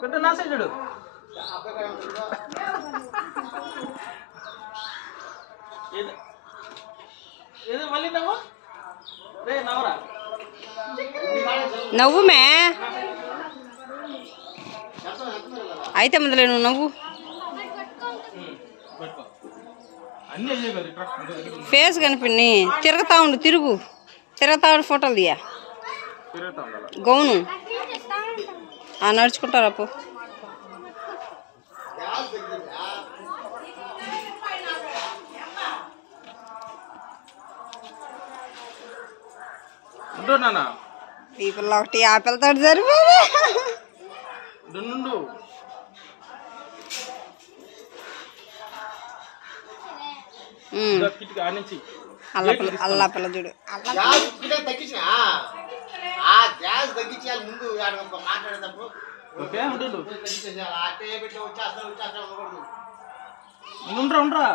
పెట్టు నా సైడ్ చూడు. ఏదో మళ్ళీ నవ్వు రే నవ్వరా నవ్వు మే అయితే మొదలే నువ్వు నవ్వు. ఫేస్ కనిపిండి తిరుగుతా ఉండు తిరుగుతా ఉండు ఫోటోలు తీయా గౌను నడుచుకుంటారు అప్పు. ఈ పిల్ల ఒకటి ఆ పిల్లతో సరిపోదు. అల్లా పిల్ల చూడు ఉండరా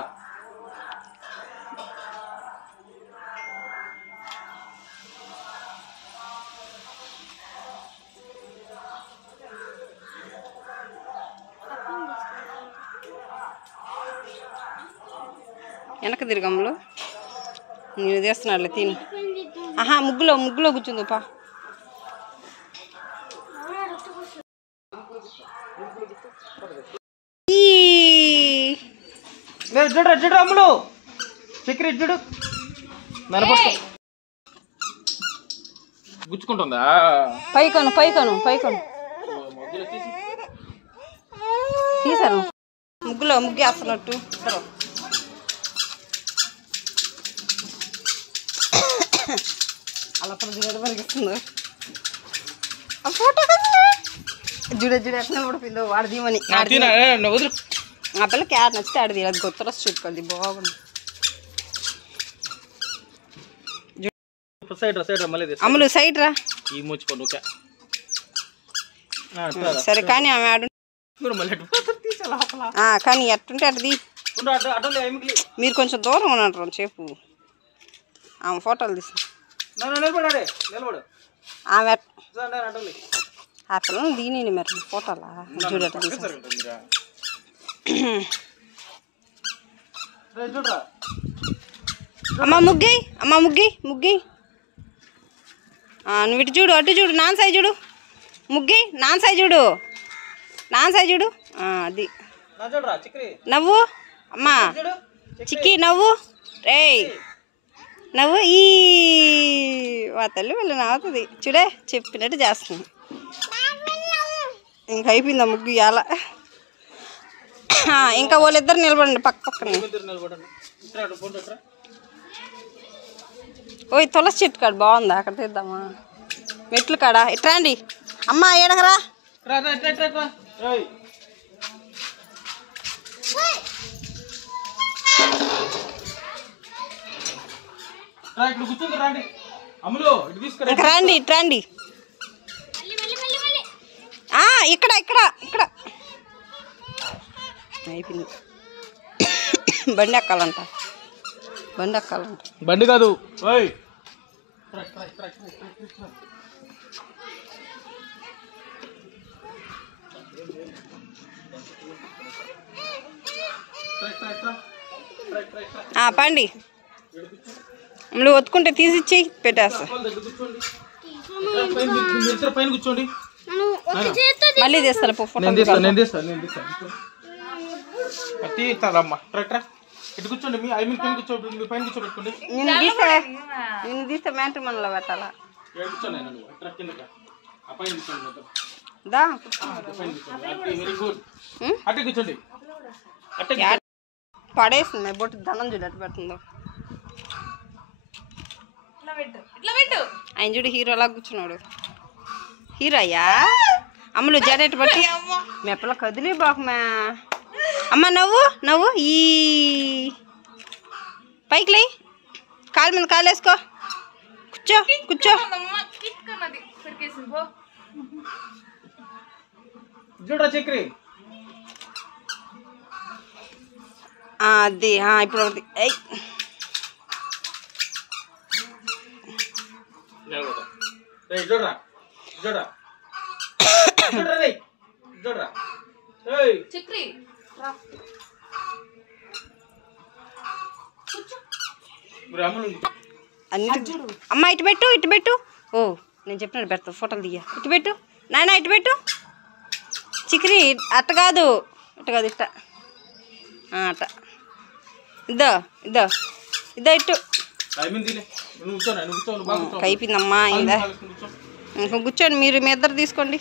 వెనక తిరగమ్మలు నేను తీస్తున్నాడులే తిని. ముగ్గులో కూర్చుంది పా. చూడు అమ్ములు చక్కెర చూడు గుచ్చుకుంటుందా పైకను తీసాను ముగ్గులో ముగ్గేస్తున్నట్టు. అలా చూడ పరిగిస్తుంది ఆ ఫోటో చూడ ఎట్లా పడిపోయిందో వాడు దీమని. ఆ పిల్ల క్యాట్ నచ్చితే ఆడది అది గొత్త రస్ చుట్టుకోండి బాగుంది. అమ్ములు సైడ్ రా సరే కానీ ఆమె ఆడు కానీ ఎట్టుంటే అటుది మీరు కొంచెం దూరం ఉన్నట్టు చెప్పు. ఆమె ఫోటోలు తీసి ఆమె ఆ పిల్లలు దీని మరి ఫోటోలా చూడట తీసి. అమ్మ ముగ్గి నువ్వు ఇటు చూడు అటు చూడు నాన్ సైజ్ చూడు ముగ్గి నాన్ సైజ్ చూడు అది నవ్వు అమ్మా చిక్కి నవ్వు రే నవ్వు ఈ వా తల్లి వెళ్ళి నవ్వుతుంది చూడే చెప్పినట్టు చేస్తుంది. ఇంక అయిపోయిందా ముగ్గు ఇవాళ. ఇంకా వాళ్ళిద్దరు నిలబడండి పక్కన. ఓయ్ తులసి చెట్టు కాడ బాగుందా అక్కడ తీద్దామా మెట్లు కాడ ఇట్రాండి అమ్మా ఏడగరా. ఇంకా రండి ఇట్రాండి ఇక్కడ అయిపోయింది. బండి ఎక్కాలంట బండి కాదు పండి నువ్వు ఒత్తుకుంటే తీసిచ్చి పెట్టేస్తా. మళ్ళీ తీస్తాను నేను తీస్తే మ్యాంట్రీ మనలో పెట్టాలా పడేస్తుంది బొట్టు దండం చూడట్టు పెడుతుందో ఆయన చూడు హీరోలా కూర్చున్నాడు. హీరో అయ్యా అమ్మలు జడేటు పట్టి మెప్పల కదిలే బాకుమా. అమ్మ నవ్వు ఈ పైకి లే కాలు మీద కాలు వేసుకో కూర్చో అది ఇప్పుడు చూడరా ఏయ్ చక్రి రా అన్ని అమ్మ ఇటు పెట్టు ఇటు పెట్టు. ఓ నేను చెప్పినట్టు పెడతా, ఫోటోలు దియ్య. ఇటు పెట్టు నాయన, ఇటు పెట్టు. చిక్రి అట్ట కాదు, ఇట్ట కాదు, ఇట్ట అట్ట. ఇద్దో ఇద్దో ఇద్దో ఇట్టు. అయిపోయిందమ్మా, అయిందా? ఇంకా కూర్చోండి, మీరు మీ ఇద్దరు తీసుకోండి.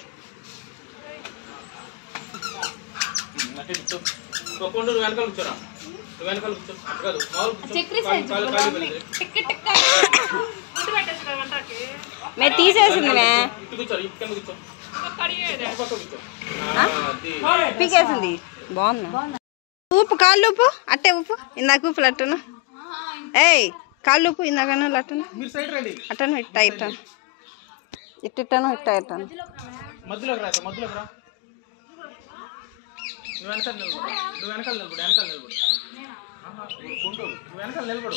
మేము తీసేసింది పీకేసింది. బాగుందా? ఊపు, కాళ్ళు ఊపు, అట్టే ఊపు. ఇందాక ఊపులు అట్టను. ఏయ్ కాళ్ళు ఊపు, ఇందాకను అట్టను అట్టను. ఇట్ట ఇట్టాను, ఇట్టిట్టాను, ఇట్ట ఇట్టాను. నువ్వు వెనకాల నిలబడు.